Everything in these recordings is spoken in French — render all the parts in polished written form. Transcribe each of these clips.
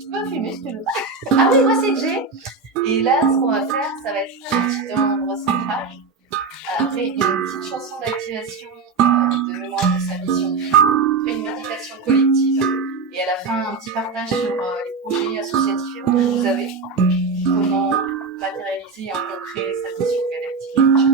Tu peux fumer si tu veux. Ah oui, moi c'est Jay. Et là, ce qu'on va faire, ça va être un petit temps de recentrage. Après, une petite chanson d'activation de mémoire de sa mission. Après, une méditation collective. Et à la fin, un petit partage sur les projets associatifs que vous avez. Comment matérialiser en concret sa mission galactique.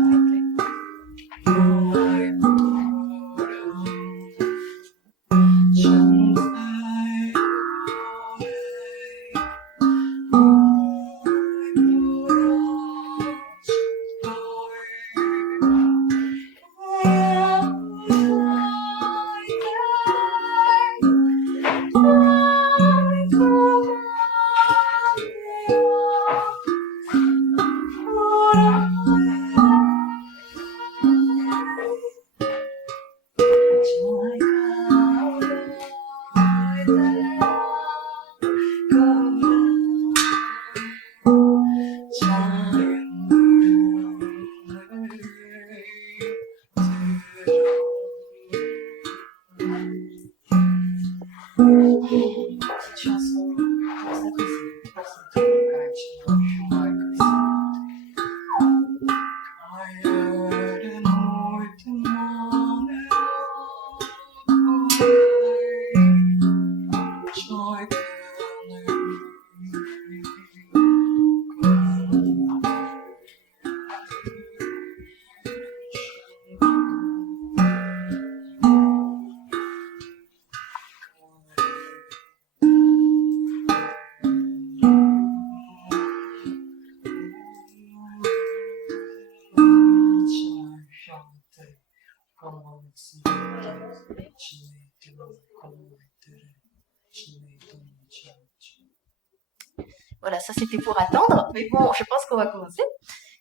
Voilà, ça c'était pour attendre, mais bon, je pense qu'on va commencer.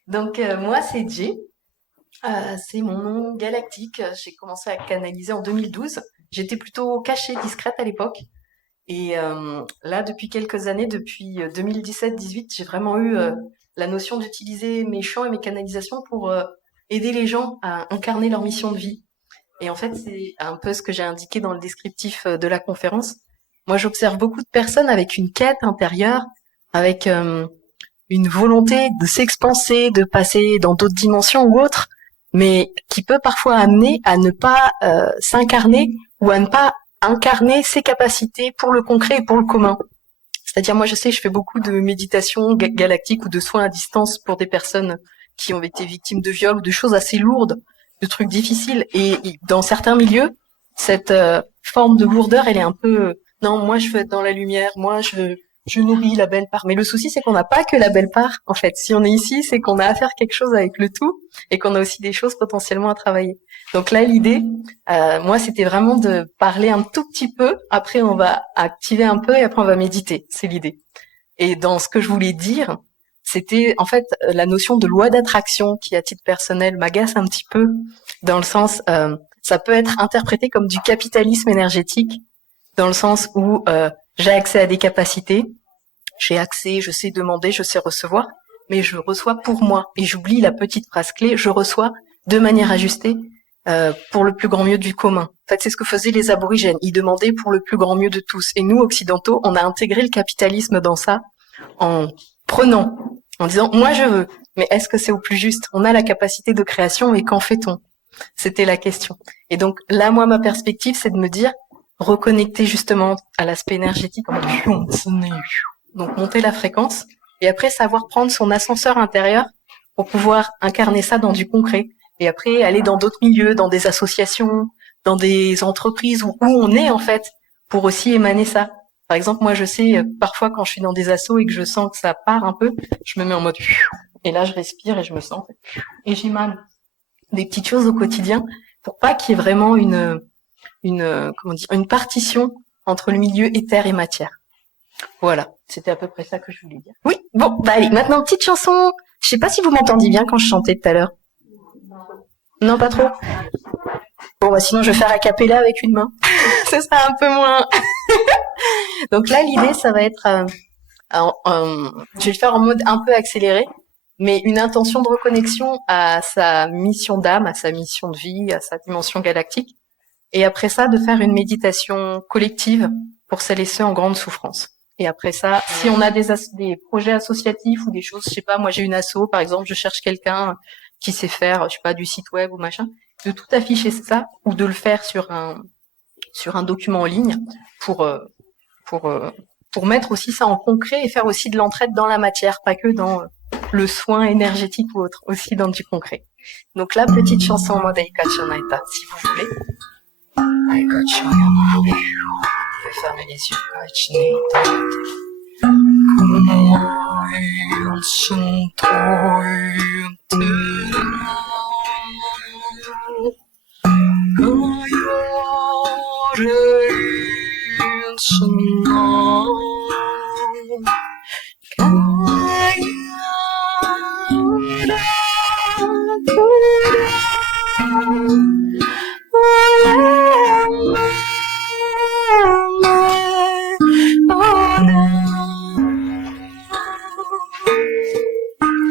Donc moi c'est Jay, c'est mon nom galactique. J'ai commencé à canaliser en 2012. J'étais plutôt cachée, discrète à l'époque. Et là, depuis quelques années, depuis 2017-18, j'ai vraiment eu la notion d'utiliser mes chants et mes canalisations pour aider les gens à incarner leur mission de vie. Et en fait, c'est un peu ce que j'ai indiqué dans le descriptif de la conférence. Moi, j'observe beaucoup de personnes avec une quête intérieure, avec une volonté de s'expanser, de passer dans d'autres dimensions ou autres, mais qui peut parfois amener à ne pas s'incarner ou à ne pas incarner ses capacités pour le concret et pour le commun. C'est-à-dire, moi, je sais, je fais beaucoup de méditation galactique ou de soins à distance pour des personnes qui ont été victimes de viols ou de choses assez lourdes, de trucs difficiles. Et dans certains milieux, cette forme de lourdeur, elle est un peu non, moi, je veux être dans la lumière, moi, je nourris la belle part. Mais le souci, c'est qu'on n'a pas que la belle part, en fait. Si on est ici, c'est qu'on a à faire quelque chose avec le tout et qu'on a aussi des choses potentiellement à travailler. Donc là, l'idée, moi, c'était vraiment de parler un tout petit peu. Après, on va activer un peu et après, on va méditer. C'est l'idée. Et dans ce que je voulais dire, c'était en fait la notion de loi d'attraction qui, à titre personnel, m'agace un petit peu dans le sens, ça peut être interprété comme du capitalisme énergétique, dans le sens où j'ai accès à des capacités, j'ai accès, je sais demander, je sais recevoir, mais je reçois pour moi. Et j'oublie la petite phrase clé, je reçois de manière ajustée pour le plus grand mieux du commun. En fait, c'est ce que faisaient les aborigènes. Ils demandaient pour le plus grand mieux de tous. Et nous, occidentaux, on a intégré le capitalisme dans ça en prenant, en disant, moi je veux. Mais est-ce que c'est au plus juste? On a la capacité de création, et qu'en fait-on? C'était la question. Et donc là, moi, ma perspective, c'est de me dire, reconnecter justement à l'aspect énergétique, en mode, donc monter la fréquence, et après savoir prendre son ascenseur intérieur pour pouvoir incarner ça dans du concret. Et après aller dans d'autres milieux, dans des associations, dans des entreprises où on est en fait, pour aussi émaner ça. Par exemple, moi je sais, parfois quand je suis dans des assos et que je sens que ça part un peu, je me mets en mode et là je respire et je me sens et j'émane des petites choses au quotidien pour pas qu'il y ait vraiment comment dire, une partition entre le milieu éther et matière. Voilà, c'était à peu près ça que je voulais dire. Oui, bon, bah allez, maintenant petite chanson. Je sais pas si vous m'entendiez bien quand je chantais tout à l'heure. Non, pas trop. Bon, bah sinon je vais faire a cappella avec une main. Ce sera un peu moins. Donc là, l'idée, ça va être, je vais le faire en mode un peu accéléré, mais une intention de reconnexion à sa mission d'âme, à sa mission de vie, à sa dimension galactique. Et après ça, de faire une méditation collective pour celles et ceux en grande souffrance. Et après ça, si on a des projets associatifs ou des choses, je sais pas, moi j'ai une asso, par exemple, je cherche quelqu'un qui sait faire, je sais pas, du site web ou machin, de tout afficher ça ou de le faire sur un document en ligne pour euh, pour euh, pour mettre aussi ça en concret et faire aussi de l'entraide dans la matière, pas que dans le soin énergétique ou autre, aussi dans du concret. Donc la petite chanson Modaika Chonaita, si vous voulez. Aika Chonaita. Fermez les yeux.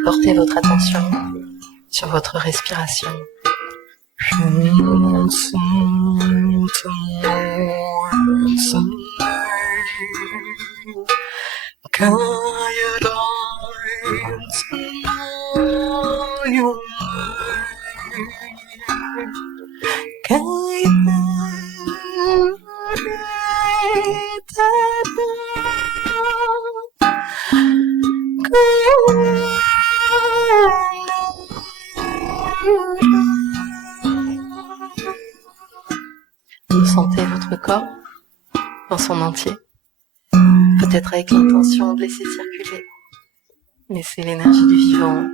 Portez votre attention sur votre respiration. Vous sentez votre corps dans son entier, peut-être avec l'intention de laisser circuler. Laissez l'énergie du vivant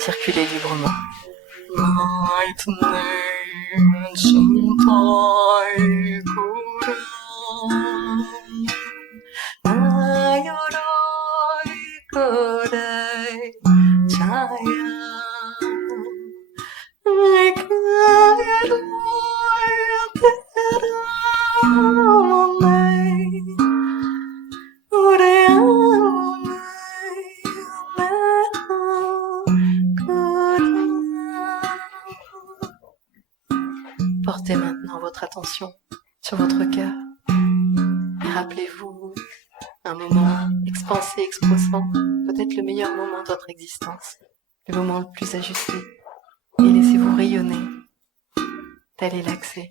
circuler librement. Portez maintenant votre attention sur votre cœur et rappelez-vous un moment expansé, exposant, peut-être le meilleur moment de votre existence, le moment le plus ajusté, et laissez-vous rayonner, tel est l'accès.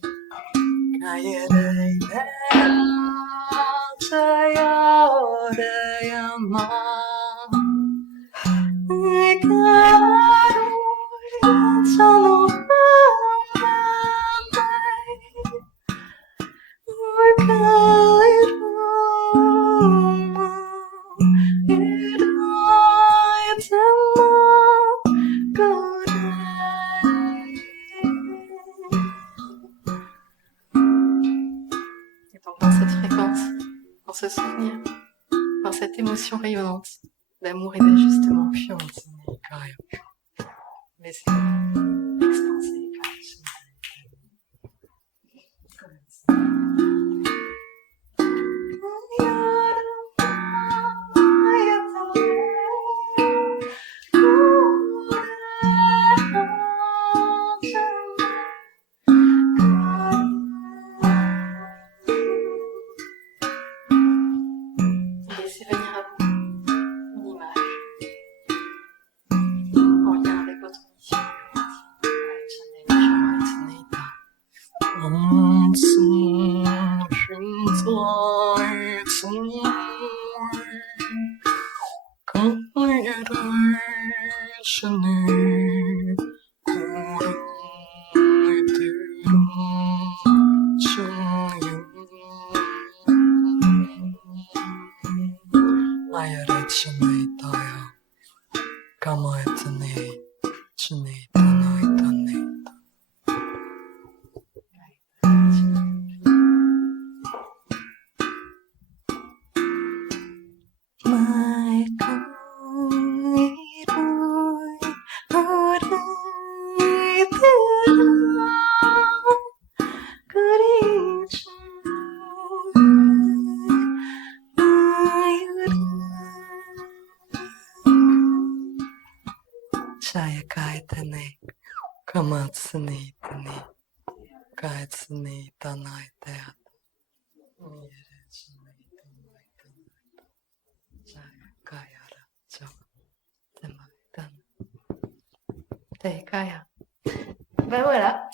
Et donc dans cette fréquence, dans ce souvenir, dans cette émotion rayonnante d'amour et d'ajustement, laissez-vous expanser. Laissez venir à vous une image en lien avec votre mission. Kaitane, Kamatsune Tane, Kaitsune Tanai Teat. Ben voilà.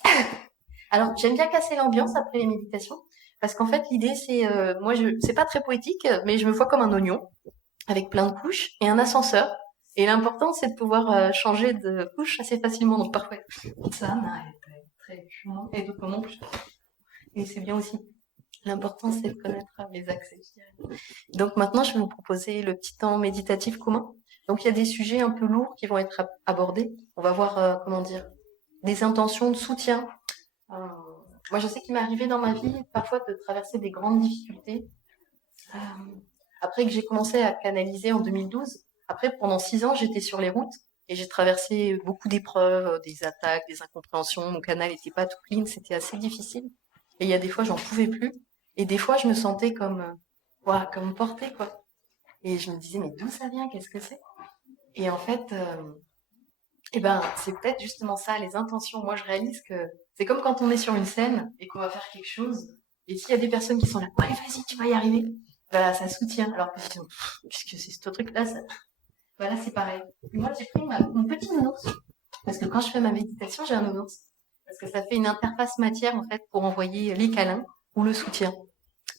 Alors, j'aime bien casser l'ambiance après les méditations, parce qu'en fait, l'idée, c'est, c'est pas très poétique, mais je me vois comme un oignon, avec plein de couches, et un ascenseur. Et l'important, c'est de pouvoir changer de couche assez facilement. Donc, parfois, ça, très et d'autres moments plus. Et c'est bien aussi. L'important, c'est de connaître les accès, je dirais. Donc, maintenant, je vais vous proposer le petit temps méditatif commun. Donc, il y a des sujets un peu lourds qui vont être abordés. On va voir, comment dire, des intentions de soutien. Euh, Moi, je sais qu'il m'est arrivé dans ma vie parfois de traverser des grandes difficultés. Euh, Après que j'ai commencé à canaliser en 2012, après, pendant 6 ans, j'étais sur les routes et j'ai traversé beaucoup d'épreuves, des attaques, des incompréhensions. Mon canal n'était pas tout clean, c'était assez difficile. Et il y a des fois, j'en pouvais plus. Et des fois, je me sentais comme, voilà, comme portée, quoi. Et je me disais, mais d'où ça vient? Qu'est-ce que c'est? Et en fait, eh ben, c'est peut-être justement ça, les intentions. Moi, je réalise que c'est comme quand on est sur une scène et qu'on va faire quelque chose. Et s'il y a des personnes qui sont là, ouais, vas-y, tu vas y arriver. Voilà, ça soutient. Alors que sinon, qu'est-ce que c'est ce truc-là? Voilà, c'est pareil. Et moi, j'ai pris mon petit nounours. Parce que quand je fais ma méditation, j'ai un nounours. Parce que ça fait une interface matière, en fait, pour envoyer les câlins ou le soutien.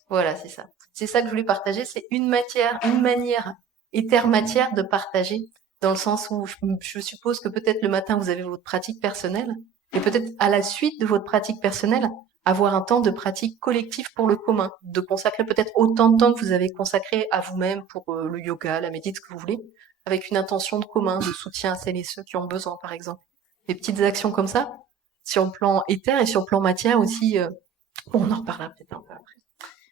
Voilà, c'est ça. C'est ça que je voulais partager. C'est une manière éther-matière de partager, dans le sens où je suppose que peut-être le matin, vous avez votre pratique personnelle, et peut-être à la suite de votre pratique personnelle, avoir un temps de pratique collective pour le commun, de consacrer peut-être autant de temps que vous avez consacré à vous-même pour le yoga, la médite, ce que vous voulez, avec une intention de commun, de soutien à celles et ceux qui ont besoin, par exemple. Des petites actions comme ça, sur le plan éther et sur le plan matière aussi. On en reparlera peut-être un peu après.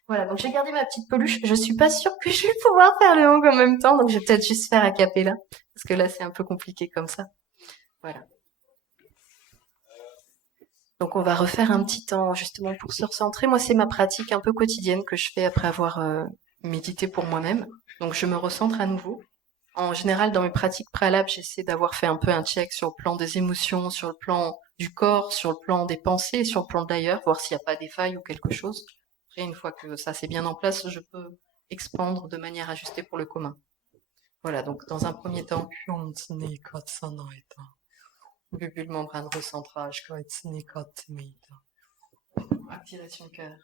Voilà, donc j'ai gardé ma petite peluche. Je suis pas sûre que je vais pouvoir faire le hang en même temps, donc je vais peut-être juste faire a cappella, parce que là c'est un peu compliqué comme ça. Voilà. Donc on va refaire un petit temps justement pour se recentrer. Moi c'est ma pratique un peu quotidienne que je fais après avoir médité pour moi-même. Donc je me recentre à nouveau. En général, dans mes pratiques préalables, j'essaie d'avoir fait un peu un check sur le plan des émotions, sur le plan du corps, sur le plan des pensées, sur le plan de l'ailleurs, voir s'il n'y a pas des failles ou quelque chose. Après, une fois que ça c'est bien en place, je peux expandre de manière ajustée pour le commun. Voilà, donc dans un premier temps, bubule membrane recentrage, activation cœur,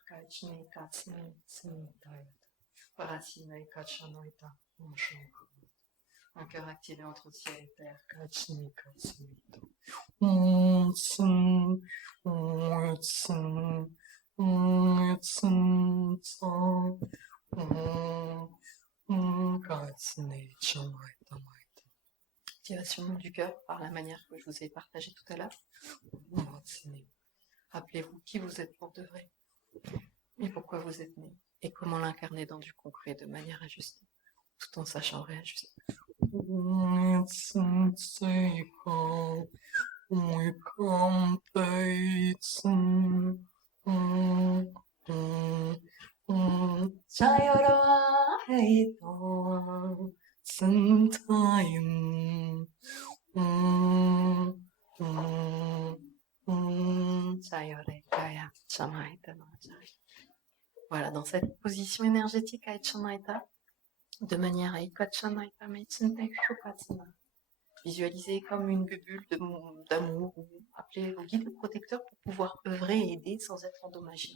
un cœur activé entre ciel et terre. Activation du cœur par la manière que je vous ai partagée tout à l'heure. Rappelez-vous qui vous êtes pour de vrai et pourquoi vous êtes né et comment l'incarner dans du concret de manière ajustée, tout en sachant réajuster. Voilà, dans cette position énergétique à Etchanaita, de manière à visualiser comme une bulle d'amour ou appeler vos guides protecteurs pour pouvoir œuvrer et aider sans être endommagé.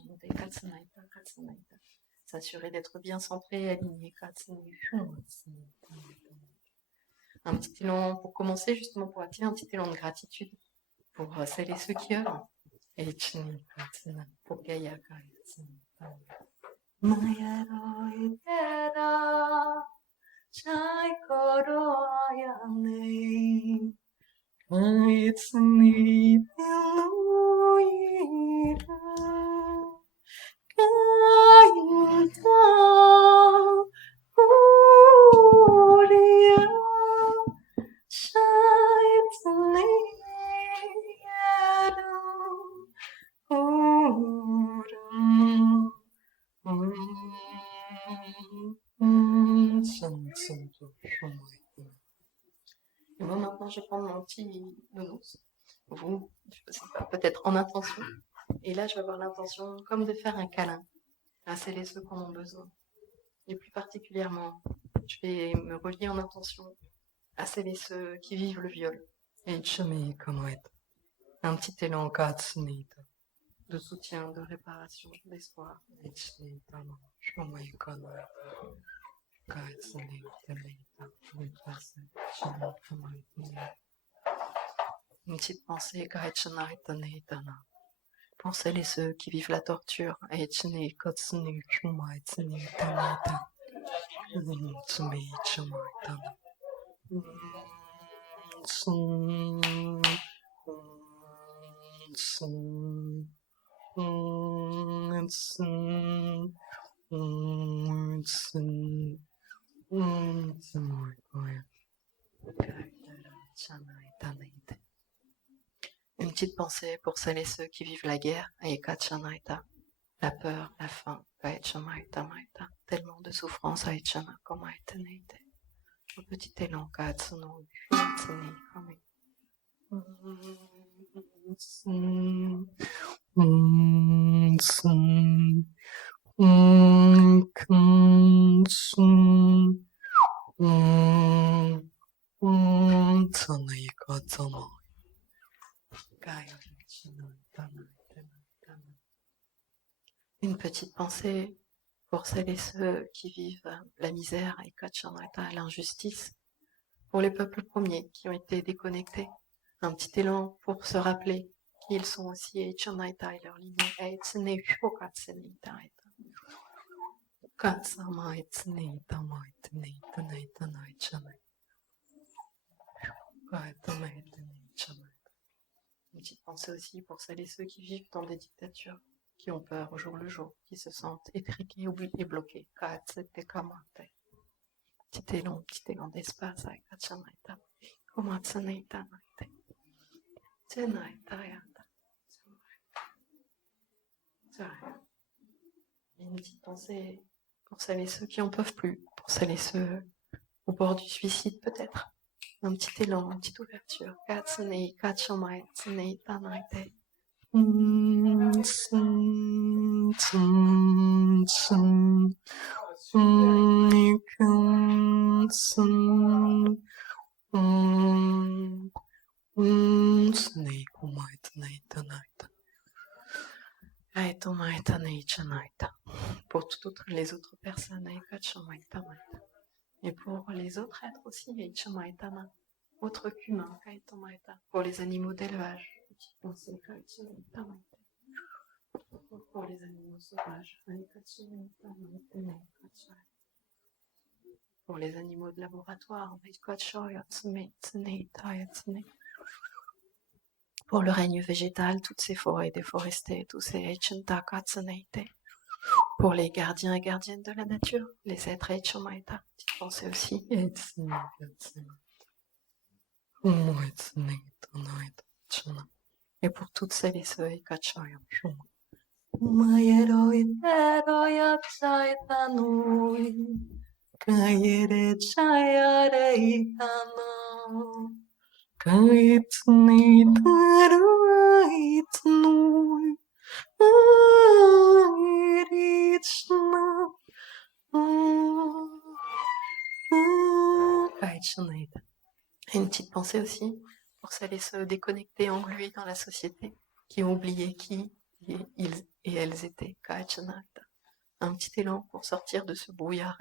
S'assurer d'être bien centré et aligné. Un petit élan pour commencer, justement pour activer un petit élan de gratitude pour celles et ceux qui œuvrent. Et pour Gaïa. Et moi maintenant je vais prendre mon petit nounours, vous, je sais pas, peut-être en intention, et là je vais avoir l'intention comme de faire un câlin à celles et ceux qui en ont besoin. Et plus particulièrement, je vais me relier en intention à celles et ceux qui vivent le viol. Un petit élan de soutien, de réparation, d'espoir. Une petite pensée pour celles et ceux qui vivent la torture. Une petite pensée pour celles et ceux qui vivent la guerre, la peur, la faim, tellement de souffrance, un petit élan, une petite pensée pour celles et ceux qui vivent la misère et l'injustice, pour les peuples premiers qui ont été déconnectés. Un petit élan pour se rappeler qu'ils sont aussi et leur lignée. Une petite pensée aussi pour celles et ceux qui vivent dans des dictatures, qui ont peur au jour le jour, qui se sentent étriqués et bloqués. Petit élan d'espace. Une petite pensée pour celles et ceux qui en peuvent plus, pour celles et ceux au bord du suicide peut-être. Un petit élan, une petite ouverture. Pour toutes les autres personnes, et pour les autres êtres aussi, autres qu'humains, pour les animaux d'élevage, pour les animaux sauvages, pour les animaux de laboratoire, pour le règne végétal, toutes ces forêts déforestées, tous ces pour les gardiens et gardiennes de la nature, les êtres petite pensée aussi. Et pour toutes celles et ceux une petite pensée aussi pour celles et ceux déconnectés, englués dans la société, qui ont oublié qui ils et elles étaient. Un petit élan pour sortir de ce brouillard.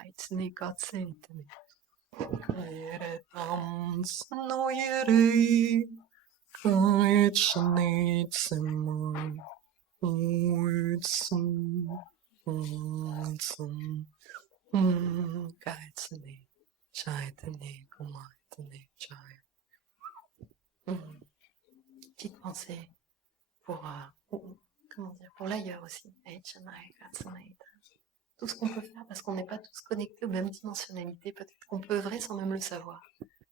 Petite pensée pour, pour l'ailleurs aussi. Tout ce qu'on peut faire, parce qu'on n'est pas tous connectés aux mêmes dimensionnalités, peut-être qu'on peut œuvrer sans même le savoir.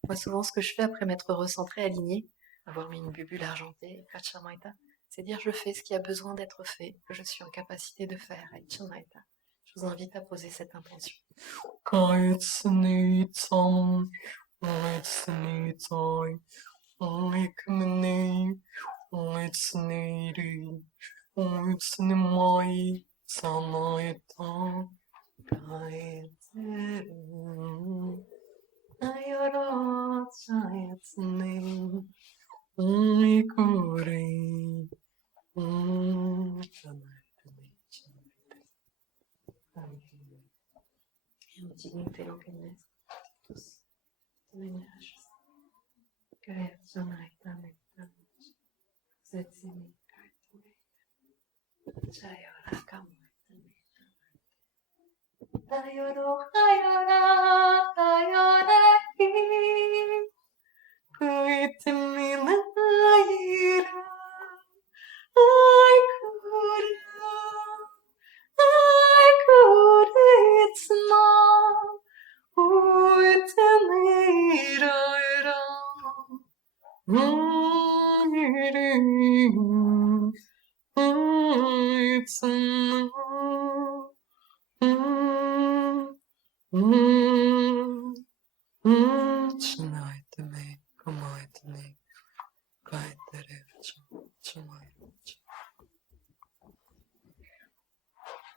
Moi, souvent, ce que je fais après m'être recentré, aligné, avoir mis une bubule argentée, c'est dire je fais ce qui a besoin d'être fait, que je suis en capacité de faire. Je vous invite à poser cette intention. Et un petit goûter l'organisme. Tous. Ménage. Que sono esattamente. Sezzini. Sayora kamu. Sayoro sayora sayora hi. Kuitimi naira. I could, it's not. It's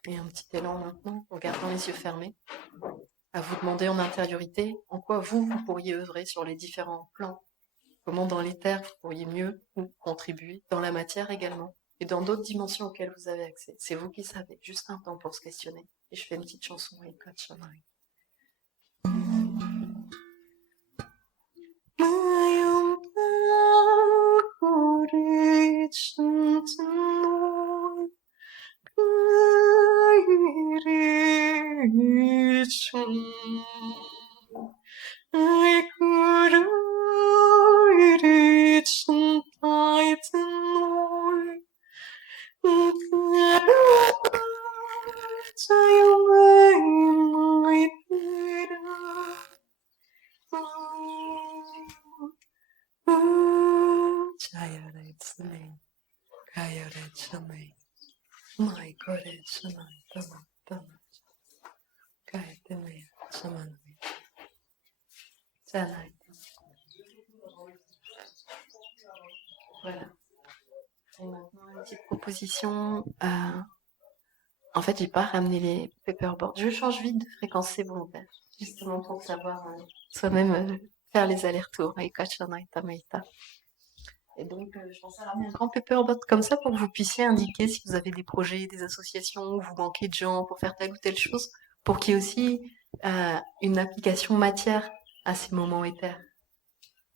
Et un petit élan maintenant, en gardant les yeux fermés, à vous demander en intériorité en quoi vous pourriez œuvrer sur les différents plans. Comment dans les terres vous pourriez mieux vous contribuer, dans la matière également, et dans d'autres dimensions auxquelles vous avez accès. C'est vous qui savez, juste un temps pour se questionner. Et je fais une petite chanson avec Kachamari. My God, it's Voilà. Et maintenant, une petite proposition. En fait, j'ai pas ramené les paperboards. Je change vite de fréquence, c'est volontaire. Justement pour savoir soi-même faire les allers-retours. Et donc, je pensais ramener un grand paperboard comme ça pour que vous puissiez indiquer si vous avez des projets, des associations, où vous manquez de gens pour faire telle ou telle chose, pour qu'il y ait aussi une application matière à ces moments éthers.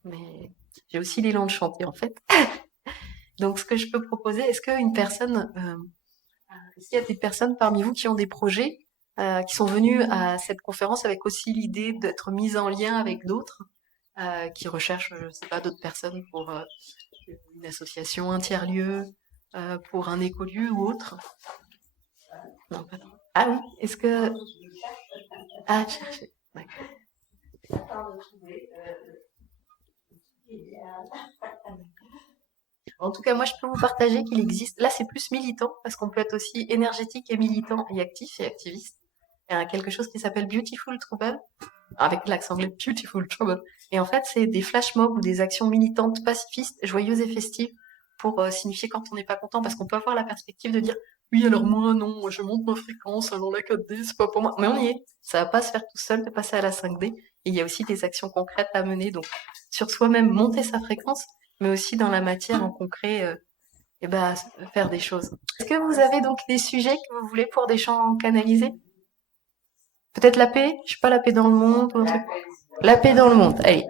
Mais j'ai aussi l'élan de chanter, en fait. Donc, ce que je peux proposer, est-ce qu'il y a des personnes parmi vous qui ont des projets, qui sont venus à cette conférence avec aussi l'idée d'être mises en lien avec d'autres, qui recherchent, je sais pas, d'autres personnes pour une association, un tiers-lieu, pour un écolieu ou autre? Non, pas trop. Ah oui, est-ce que... Ah, cherchez. D'accord. En tout cas, moi, je peux vous partager qu'il existe. Là, c'est plus militant, parce qu'on peut être aussi énergétique et militant et actif et activiste. Il y a quelque chose qui s'appelle Beautiful Trouble, avec l'accent anglais Beautiful Trouble. Et en fait, c'est des flash mobs ou des actions militantes pacifistes, joyeuses et festives pour signifier quand on n'est pas content, parce qu'on peut avoir la perspective de dire oui, alors moi, non, moi, je monte ma fréquence dans la 4D, c'est pas pour moi. Mais on y est. Ça va pas se faire tout seul de passer à la 5D. Et il y a aussi des actions concrètes à mener. Donc, sur soi-même, monter sa fréquence, mais aussi dans la matière en concret, faire des choses. Est-ce que vous avez donc des sujets que vous voulez pour des chants canalisés? Peut-être la paix? Je sais pas, la paix dans le monde ou un truc. La paix dans le monde, allez.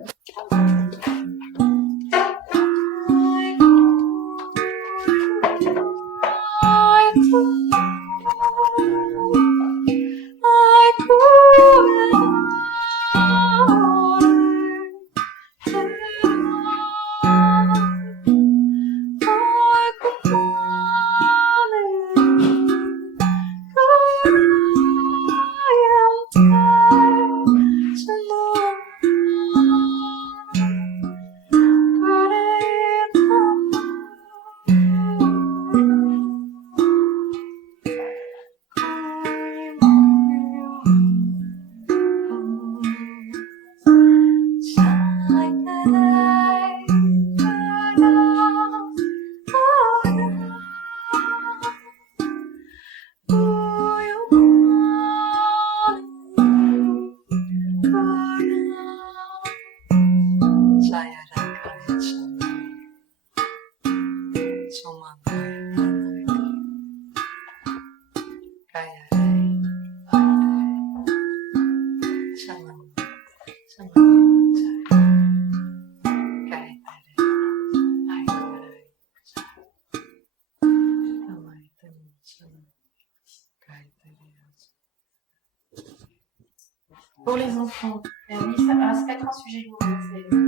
Pour les enfants, oui, ça va être un sujet lourd.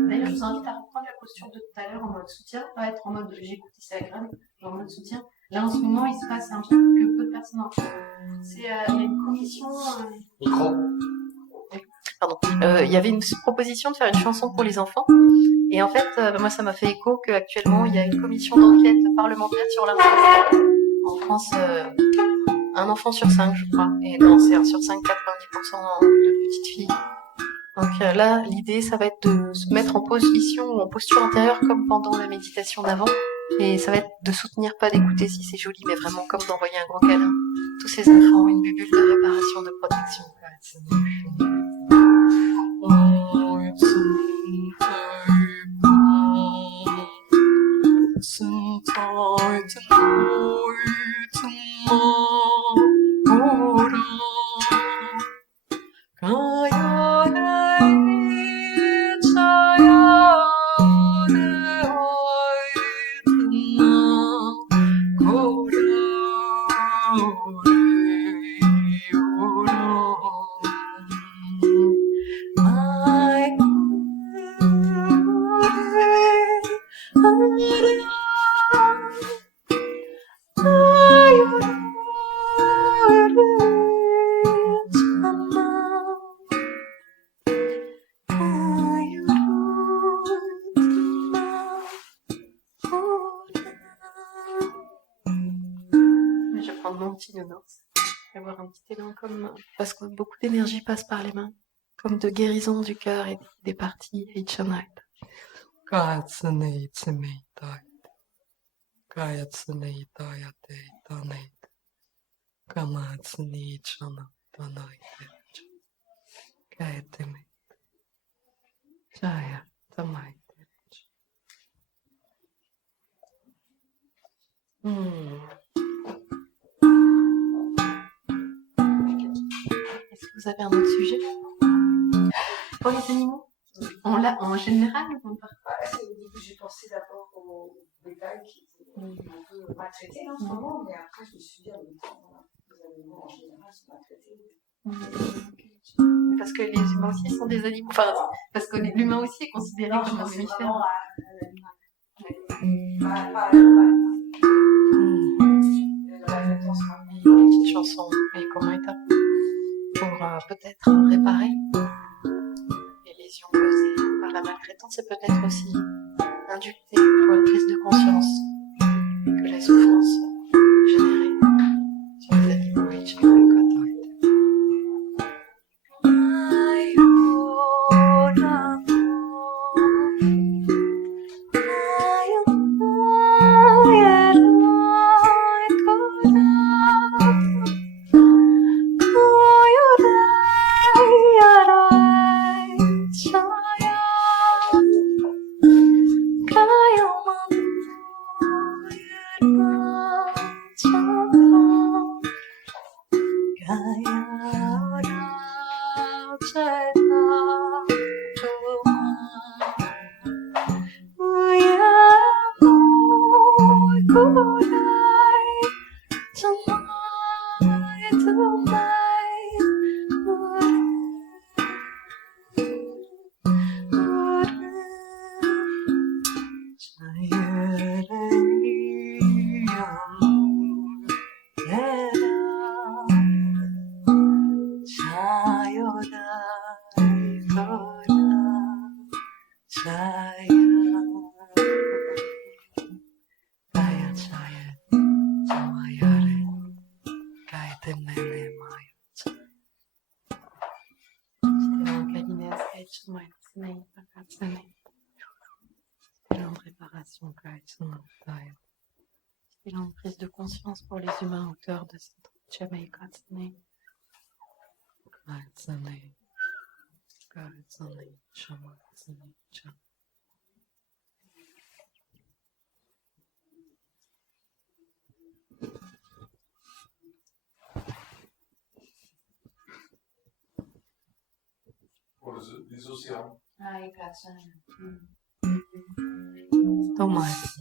D'ailleurs, je vous invite à reprendre la posture de tout à l'heure en mode soutien, pas être en mode j'écoute, c'est agréable, en mode soutien. Là, en ce moment, il se passe un truc que peu de personnes ont. C'est il y a une commission. Micro. Pardon. Il y avait une proposition de faire une chanson pour les enfants. Et en fait, moi, ça m'a fait écho qu'actuellement, il y a une commission d'enquête parlementaire sur l'inceste. En France, un enfant sur 5, je crois. Et non, c'est 1 sur 5, 90% de petites filles. Donc là, l'idée, ça va être de se mettre en position ou en posture antérieure comme pendant la méditation d'avant. Et ça va être de soutenir, pas d'écouter si c'est joli, mais vraiment comme d'envoyer un gros câlin. Tous ces enfants, une bulle de réparation, de protection. Je vais prendre mon petit nounours. Avoir un petit élan comme... Parce que beaucoup d'énergie passe par les mains. Comme de guérison du cœur et des parties. Est-ce que vous avez un autre sujet pour les animaux? En général ou pas? J'ai pensé d'abord aux bétails qui étaient un peu maltraités en ce moment, mais après je me suis dit, les animaux en général sont maltraités. Parce que les humains aussi sont des animaux. Enfin, parce que l'humain aussi est considéré comme un mammifère. Une petite chanson. Et comment est-elle pour peut-être réparer les lésions causées par la maltraitance et peut-être aussi inducter pour une prise de conscience que la souffrance générée sur les animaux est générée. Et une prise de conscience pour les humains auteurs de cette Jamaïca. Pour les océans. Thomas.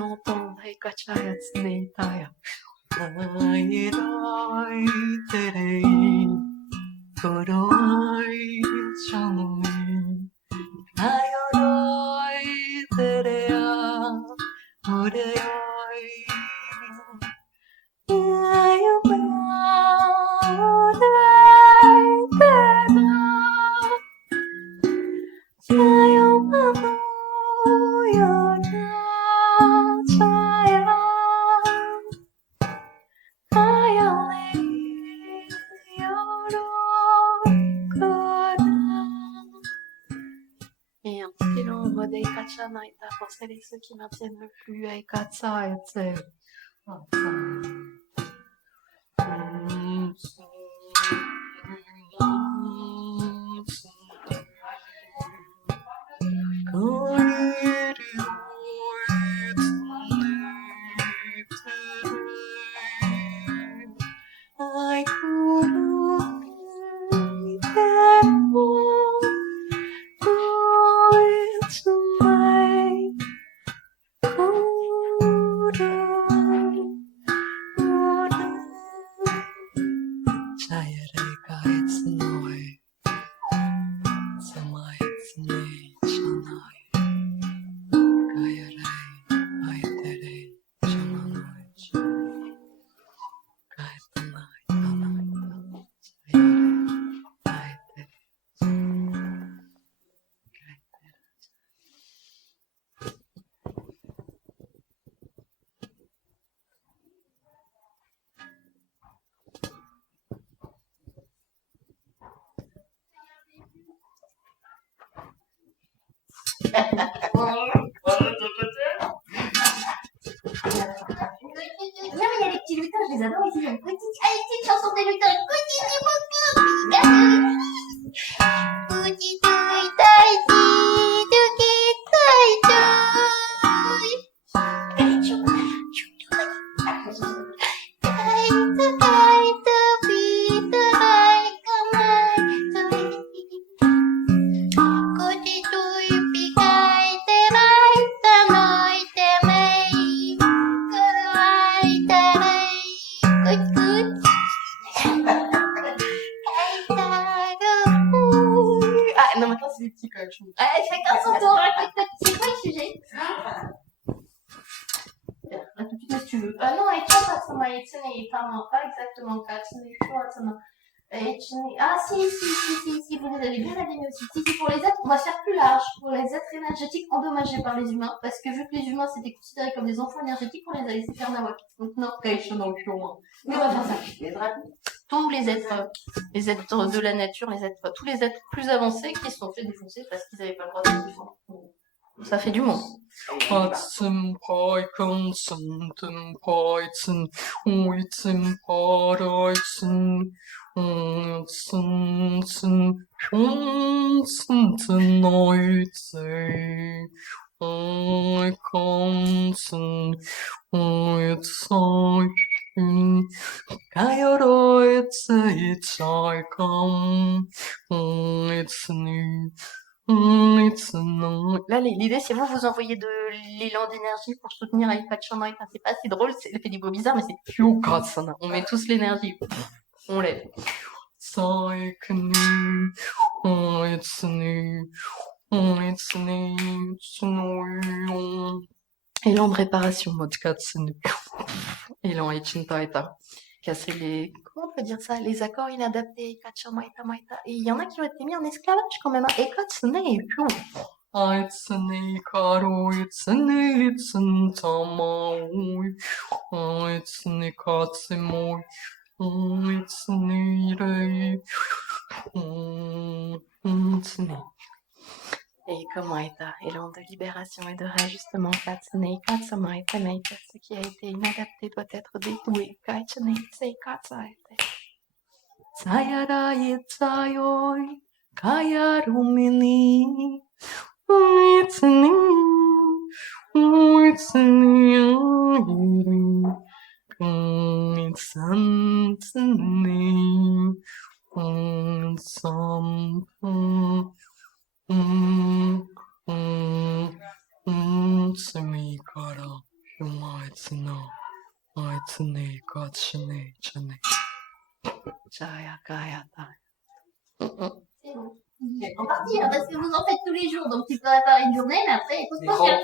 longtemps, et kachaya tsuneitaya. Aidai terei, koroi chanui. Ayodoi terea, udeoi. Ayodoi terea. Et un petit élan en mode Aikacha Naita pour celles et ceux qui maintiennent le flux Aikatsa et c'est. Il y a les petits lutins, je les adore. Ici, il y a une petite chanson des lutins. Ah non, maintenant c'est des petits cochons. Chacun son tour. C'est quoi le sujet? Un tout petit peu si tu veux. Ah non, Aichatsuma, pardon, pas exactement Katsune, Shuatsuma. Ah si, vous les avez bien alignés aussi. Si, pour les êtres, on va faire plus large. Pour les êtres énergétiques endommagés par les humains, parce que vu que les humains c'était considéré comme des enfants énergétiques, on les a laissés faire Nawak. Donc non, Kaisho no Kyoma. Mais on va faire ça. Tous les êtres de la nature, tous les êtres plus avancés qui se sont fait défoncer parce qu'ils n'avaient pas le droit de se défendre. Ça fait du monde. Là, l'idée, c'est vous envoyez de l'élan d'énergie pour soutenir Aikacha Naita. C'est pas si drôle, c'est fait du beau bizarre, mais c'est Kyukatsuna. On met tous l'énergie. On lève. Élan de réparation, mode Katsunu. Élan Ichintaita. Casser les, comment on peut dire ça, les accords inadaptés, Kacha Maita Maita. Et il y en a qui ont été mis en esclavage quand même. Et Katsune et Pyo. Aitsune karo, itsune itsun tamaoi. Aitsune katsemoi. Aitsune irei. Aitsune. Et comment Aita, élan de libération et de réajustement, Katsune, Katsuma, et Tamaita, ce qui a été inadapté doit être dédoué, Kaichune, Tsei, Katsaete. Sayara Yetsayoi, Kayarumini, Uitsuni, Uitsuni, Uitsansuni, Uitsampu. Sumi kara Kumaitsuna, Aitsune, Kachine, Chane. Chaya, Kaya, Taya. C'est bon. En partie, hein, parce que vous en faites tous les jours, donc tu peux faire une journée, mais après, il faut se sortir.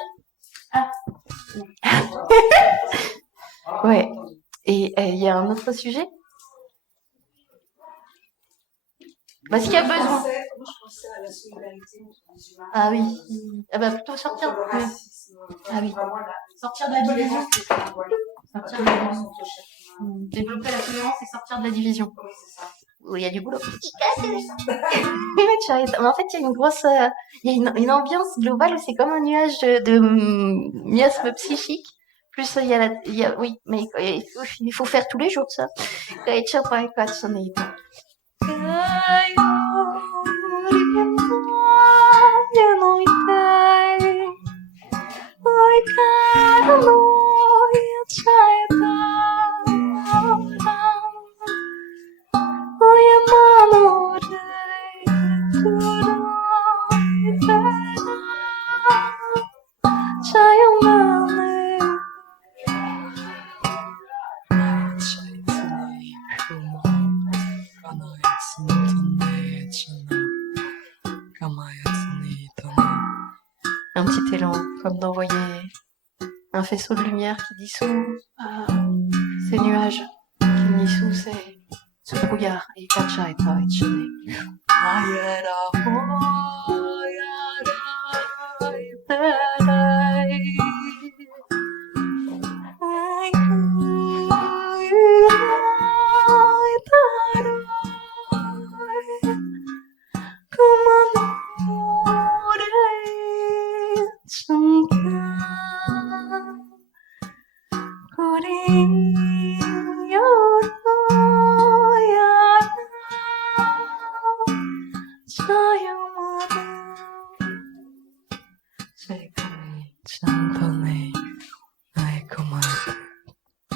Ouais. Et il y a un autre sujet? Parce qu'il y a besoin. Moi, je pensais à la solidarité entre les humains. Ah oui. Ah bah plutôt sortir. Contre le racisme. Ah oui. Vraiment, Sortir de la division. Sortir de la division. Développer la tolérance et sortir de la division. Oui, c'est ça. Oui, il y a du boulot. Mais en fait, il y a une grosse, il y a une ambiance globale où c'est comme un nuage de miasme psychique. Plus oui, mais il faut faire tous les jours ça. Un petit élan, comme d'envoyer un faisceau de lumière qui dissout ces nuages, qui dissout ce brouillard. Et Kacha est pas échané.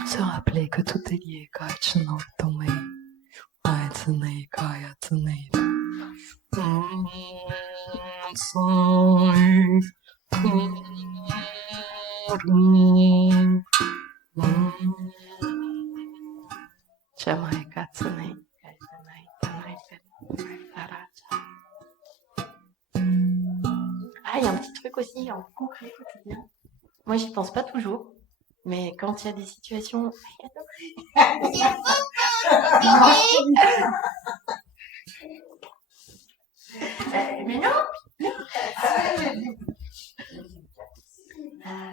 Se rappeler que tout est lié, Kaichino Tome, Aitsune, Kaya Tsune. Chamae Katsune, Ah, il y a un petit truc aussi en concret quotidien. Moi, j'y pense pas toujours, mais quand il y a des situations. Mais non! Je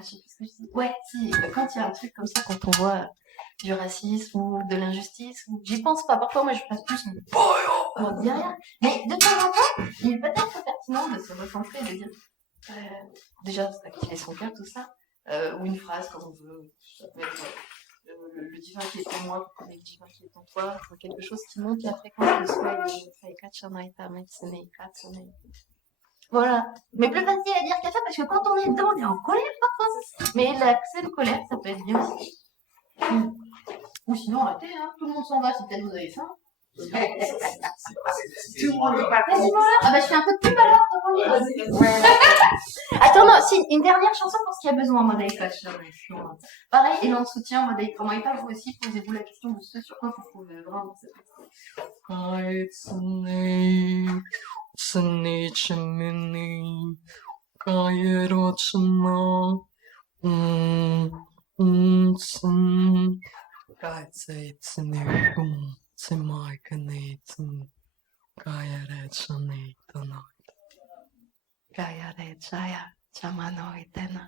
sais plus ce que je dis. Ouais, si, quand il y a un truc comme ça, quand on voit du racisme ou de l'injustice, j'y pense pas. Parfois, moi, je passe plus on dit rien. Mais de temps en temps, il est peut-être pertinent de se recentrer et de dire déjà activer son cœur, tout ça, ou une phrase comme on veut. Ça peut être le divin qui est en moi, le divin qui est en toi, quelque chose qui monte la fréquence de soi. Voilà. Mais plus facile à dire qu'à faire parce que quand on est dedans, on est en colère parfois. Mais l'accès de colère, ça peut être bien aussi. Ou sinon, arrêtez, hein. Tout le monde s'en va si peut-être vous avez faim. Tout le monde est pas Ah bah je fais un peu de pub alors, Attends, non, si, une dernière chanson pour ce qu'il y a besoin en mode iPad. Pareil, élan de soutien en mode iPad. Comment iPad, vous aussi, posez-vous la question de ce sur quoi vous pouvez vraiment Kayare chaya chamano itena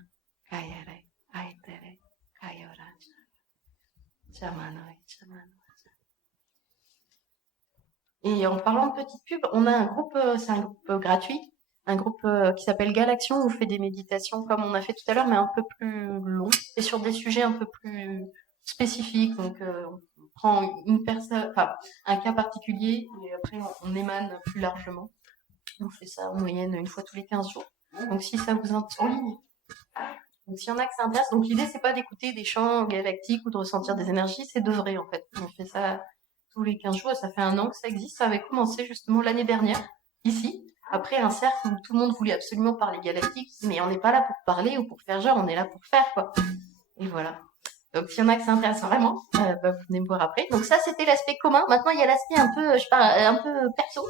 kayare aitere kayora chamano. Et en parlant de petite pub, on a un groupe, c'est un groupe gratuit, un groupe qui s'appelle Galaction où on fait des méditations comme on a fait tout à l'heure, mais un peu plus long et sur des sujets un peu plus spécifiques. Donc on prend une personne, enfin un cas particulier et après on émane plus largement. On fait ça en moyenne une fois tous les 15 jours. Donc si ça vous intéresse en ligne. Donc s'il y en a que ça intéresse, donc l'idée c'est pas d'écouter des chants galactiques ou de ressentir des énergies, c'est d'œuvrer en fait. On fait ça tous les 15 jours et ça fait 1 an que ça existe. Ça avait commencé justement l'année dernière, ici, après un cercle où tout le monde voulait absolument parler galactique, mais on n'est pas là pour parler ou pour faire genre, on est là pour faire quoi. Et voilà. Donc, s'il y en a que ça intéresse vraiment, bah, vous venez me voir après. Donc, ça, c'était l'aspect commun. Maintenant, il y a l'aspect un peu, je sais pas, un peu perso.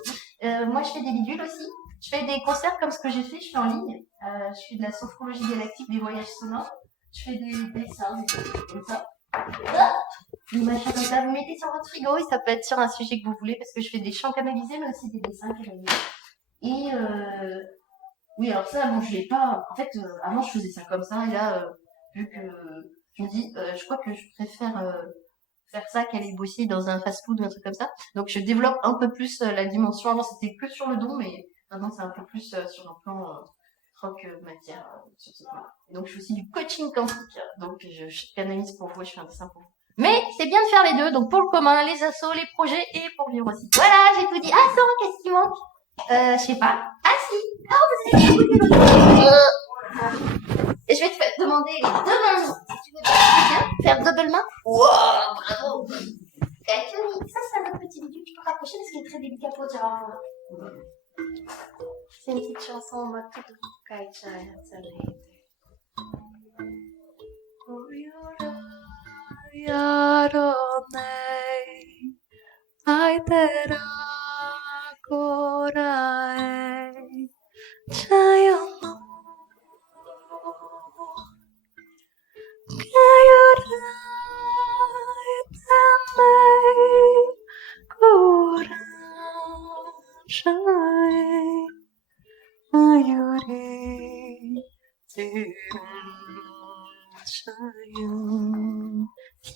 Moi, je fais des bidules aussi. Je fais des concerts comme ce que j'ai fait. Je fais en ligne. Je fais de la sophrologie galactique, des voyages sonores. Je fais des dessins, des trucs comme ça. Des machins comme ça. Vous mettez sur votre frigo et ça peut être sur un sujet que vous voulez parce que je fais des chants canalisés, mais aussi des dessins canalisés. Et oui, alors ça, bon, je l'ai pas. En fait, avant, je faisais ça comme ça. Et là, vu que je me dis, je crois que je préfère faire ça qu'aller bosser dans un fast-food ou un truc comme ça. Donc, je développe un peu plus la dimension. Avant, c'était que sur le don, mais maintenant, c'est un peu plus sur un plan croque-matière. Sur ce plan-là. Et donc, je fais aussi du coaching quantique. Donc, je canalise pour vous et je fais un dessin pour vous. Mais c'est bien de faire les deux. Donc, pour le commun, les assos, les projets et pour vivre aussi. Voilà, j'ai tout dit. Ah, attends, qu'est-ce qui manque je sais pas. Ah, si. Oh, vous avez Et je vais te demander les deux mains. Si tu veux bien faire double main. Wow, bravo. Ça, c'est un autre petit bidule. Tu peux rapprocher parce qu'il est très délicat pour dire au revoir. C'est une petite chanson en mode tout doux. Kaichaya,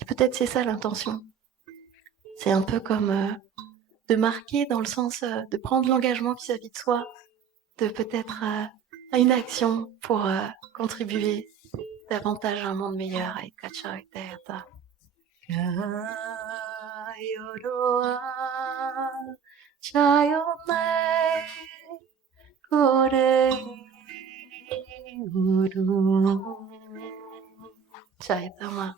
Peut-être c'est ça l'intention. C'est un peu comme de marquer dans le sens de prendre l'engagement vis-à-vis de soi, de peut-être à une action pour contribuer davantage à un monde meilleur avec Kacha et Terta. Chaitama,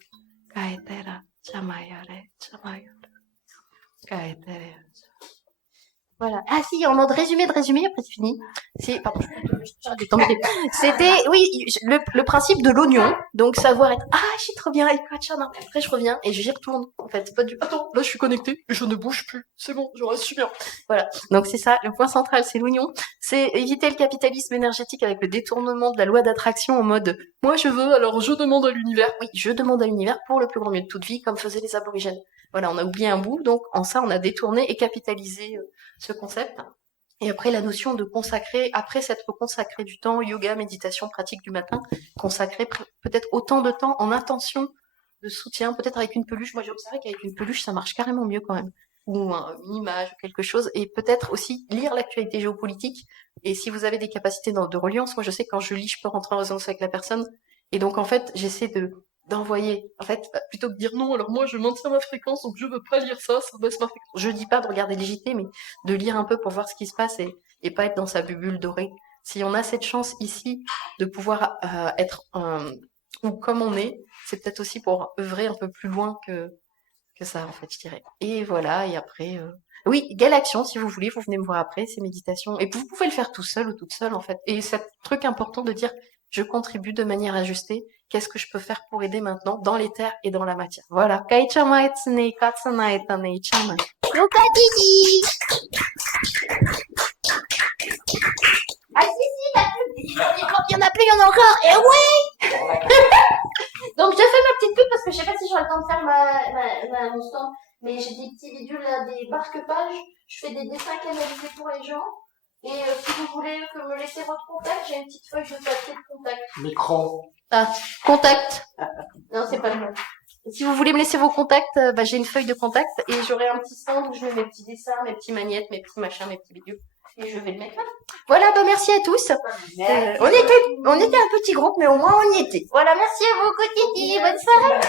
Kaetera, Chamayore, Chamayore, Kaetere. Voilà. Ah si, en mode résumé, après c'est fini. Pardon, c'était, oui, le principe de l'oignon. Donc savoir être, je suis trop bien avec Kacha, après je reviens et j'y retourne. En fait, pas du, attends, là je suis connectée, je ne bouge plus. C'est bon, je reste super. Voilà. Donc c'est ça, le point central, c'est l'oignon. C'est éviter le capitalisme énergétique avec le détournement de la loi d'attraction en mode, moi je veux, alors je demande à l'univers. Oui, je demande à l'univers pour le plus grand mieux de toute vie, comme faisaient les aborigènes. Voilà, on a oublié un bout, donc en ça on a détourné et capitalisé ce concept. Et après, la notion de consacrer, après s'être consacré du temps, yoga, méditation, pratique du matin, consacrer peut-être autant de temps en intention de soutien, peut-être avec une peluche. Moi, j'ai observé qu'avec une peluche, ça marche carrément mieux quand même. Ou une image, quelque chose. Et peut-être aussi lire l'actualité géopolitique. Et si vous avez des capacités de reliance, moi, je sais que quand je lis, je peux rentrer en résonance avec la personne. Et donc, en fait, j'essaie d'envoyer, en fait, plutôt que de dire non, alors moi je maintiens ma fréquence, donc je veux pas lire ça baisse ma fréquence. Je dis pas de regarder les JT, mais de lire un peu pour voir ce qui se passe et pas être dans sa bulle dorée. Si on a cette chance ici de pouvoir être ou comme on est, c'est peut-être aussi pour œuvrer un peu plus loin que ça, en fait, je dirais. Et voilà, et après, oui, Galaction, si vous voulez, vous venez me voir après, c'est méditation. Et vous pouvez le faire tout seul ou toute seule, en fait. Et c'est un truc important de dire, je contribue de manière ajustée. Qu'est-ce que je peux faire pour aider maintenant dans les terres et dans la matière? Voilà. Kaichama etsune katsuna etane chama. Yokatiji! Ah si, il y en a plus, il y en a encore. Et oui! Donc je fais ma petite pub parce que je sais pas si j'aurai le temps de faire mon stand. Mais j'ai des petits bidules là, des marque-pages. Je fais des dessins canalisés pour les gens. Et si vous voulez que me laissez votre contact, j'ai une petite feuille de papier de contact. Micro. Ah, contact. Non, c'est pas le même. Si vous voulez me laisser vos contacts, j'ai une feuille de contact et j'aurai un petit stand où je mets mes petits dessins, mes petits magnettes, mes petits machins, mes petits bidules. Et je vais le mettre là. Voilà, merci à tous. On était un petit groupe, mais au moins on y était. Voilà, merci à vous, Kotiti. Bonne soirée.